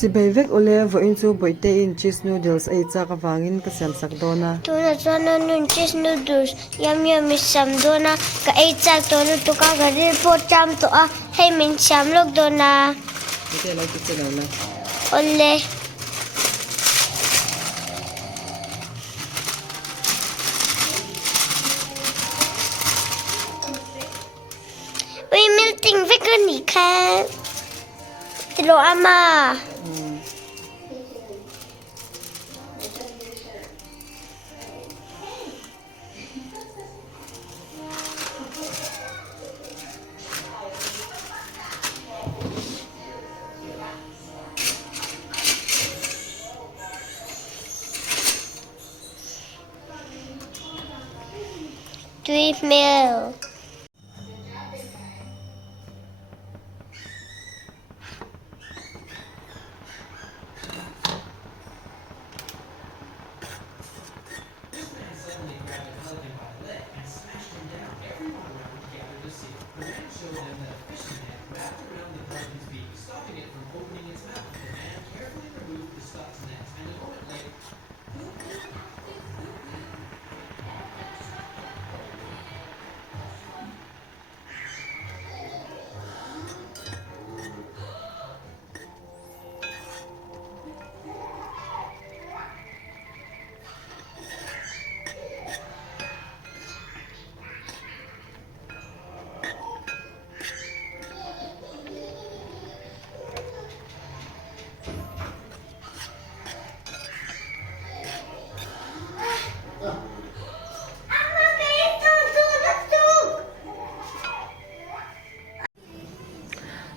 Chỉ bây vek ole vo in chu boite in cheese noodles ai cha ka wangin ka siam sak dona tuna chuan nun cheese noodles yum yummy sam dona ka ei chak tonu tu ka garil po cham to a hei min cham lok dona ite lai ki chelo la ole we melting vegan ni kha tilo ama Tweet mail.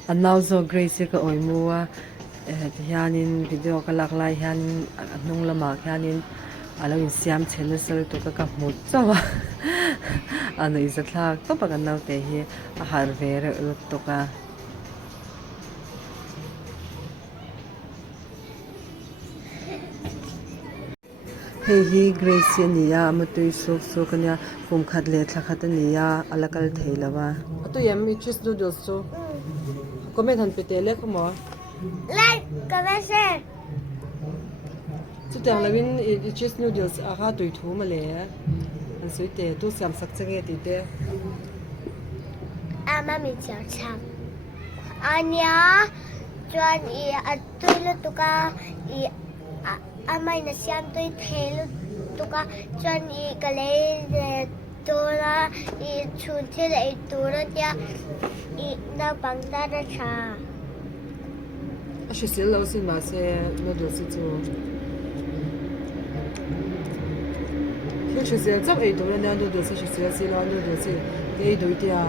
anau zo grace ka oi muwa hianin video ka lak lai hian nung lama hianin alo in siam chen sel to ka mu chawa ano isa thak to pa kan nau te hi a har ve re to ka hei hi grace ania amatui sok sok ania pum khat le thla khat ania alakal theilawa atu yam mi cheese noodles so comment han petele komo Like, comment, chu tang lawin cheese noodles a ha tui thu ma le an sui te tu siam sak chenge ti te ama mi chao cham ania chuan I atui tuka I amai na siam tui thelu tuka chuan I kalei tora I chun thil ai tura tia I na bangda da cha a shi sil lo sin ma se noodles chu shi sil zap ai to na noodles shi sil sil noodles ei do tia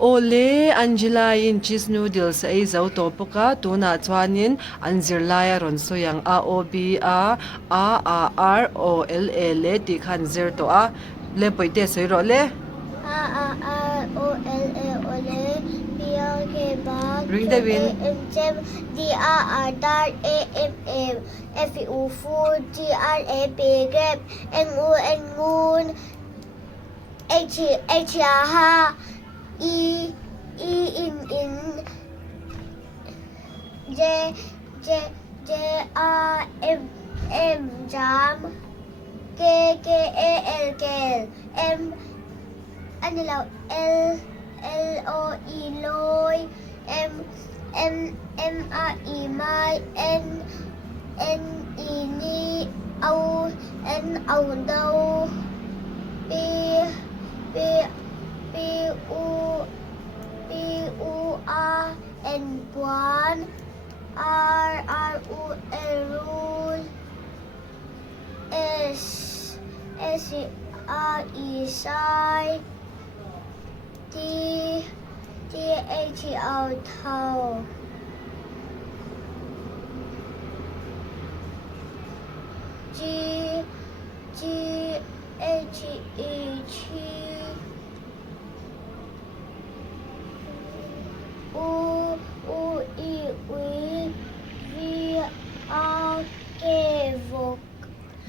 Awle Angela in cheese noodles ai zo to poka tuna chuanin anzir laia ron so yang a o b a r o l a le ti khan zir to a le poite soi ro le o l a o le p o k ba ring the win d r dar a m m f u food g r a b grab n u n moon h ha E in J R M jam K A L M ani law L O E loy M R E my N E ni au N au đâu P U R N one R U L rule S R E side T H L towel G H E cheese U I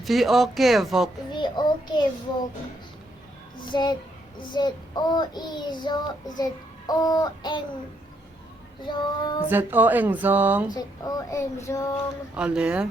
V vok vok Z O E Z O N zong Z O eng zong Z O N zong ale